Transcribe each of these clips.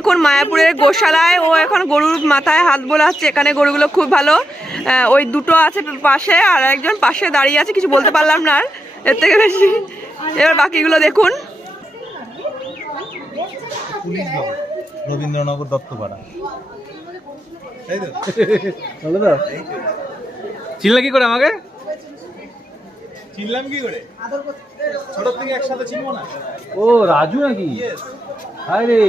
এখন মায়াপুরের গোশালায় ও এখন গরুর মাথায় হাত বোলাচ্ছে। এখানে গরুগুলো খুব ভালো, ওই দুটো আছে পাশে আর একজন পাশে দাঁড়িয়ে আছে, কিছু বলতে পারলাম না এর থেকে বেশি। এবার বাকিগুলো দেখুন। রবীন্দ্রনগর দত্তপাড়া। চিনলে কি করে আমাকে? চিনলাম কি করে? ছোট থেকে একসাথে চিনবো না? ও রাজু নাকি? আরে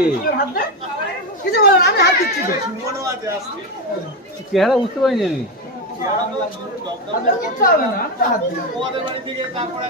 কিছু বলো না, আমি হাত দিচ্ছি তো। চেহারা বুঝতে পারিনি আমি। কিচ্ছু হবে না, হাত দিচ্ছি। তোমাদের বাড়ি থেকে তারপরে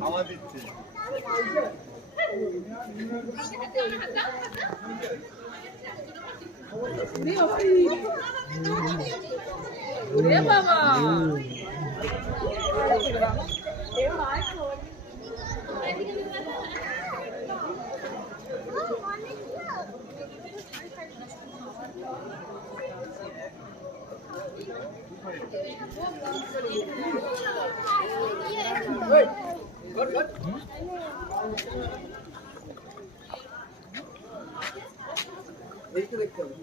খাওয়া দিচ্ছে। দেখতে হবে।